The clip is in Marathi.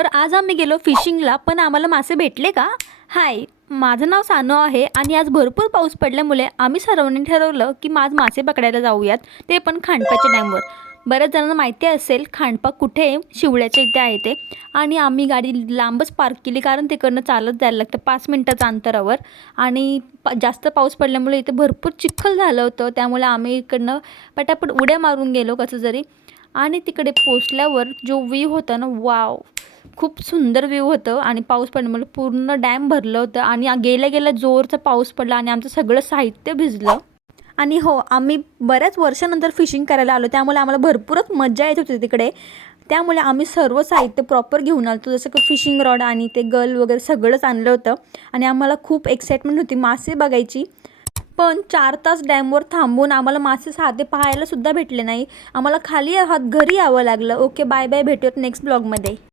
तर आज आम्ही गेलो फिशिंगला, पण आम्हाला मासे भेटले का? हाय, माझं नाव सानू आहे आणि आज भरपूर पाऊस पडल्यामुळे आम्ही सर्वांनी ठरवलं की आज मासे पकडायला जाऊयात, ते पण खांडपाच्या डॅमवर. बऱ्याच जणांना माहिती असेल खांडपा कुठे आहे, शिवड्याच्या इथे आहे ते. आणि आम्ही गाडी लांबच पार्क केली कारण तिकडनं चालत जायला लागतं 5 मिनिटाच्या अंतरावर. आणि जास्त पाऊस पडल्यामुळे इथे भरपूर चिखल झालं होतं, त्यामुळे आम्ही इकडनं पटापट उड्या मारून गेलो कसं जरी. आणि तिकडे पोचल्यावर जो व्ह्यू होता ना, वाव, खूप सुंदर व्ह्यू होतं. आणि पाऊस पडल्यामुळे पूर्ण डॅम भरलं होतं आणि गेल्या गेल्या जोरचा पाऊस पडला आणि आमचं सगळं साहित्य भिजलं. आणि हो, आम्ही बऱ्याच वर्षानंतर फिशिंग करायला आलो, त्यामुळे आम्हाला भरपूरच मजा येत होती तिकडे. त्यामुळे आम्ही सर्व साहित्य प्रॉपर घेऊन आलो होतो, जसं की फिशिंग रॉड आणि ते गल वगैरे सगळंच आणलं होतं. आणि आम्हाला खूप एक्साइटमेंट होती मासे बघायची. पण 4 तास डॅमवर थांबून आम्हाला मासे साधे पाहायलासुद्धा भेटले नाही. आम्हाला खाली घरी यावं लागलं. ओके, बाय बाय, भेटूयात नेक्स्ट ब्लॉगमध्ये.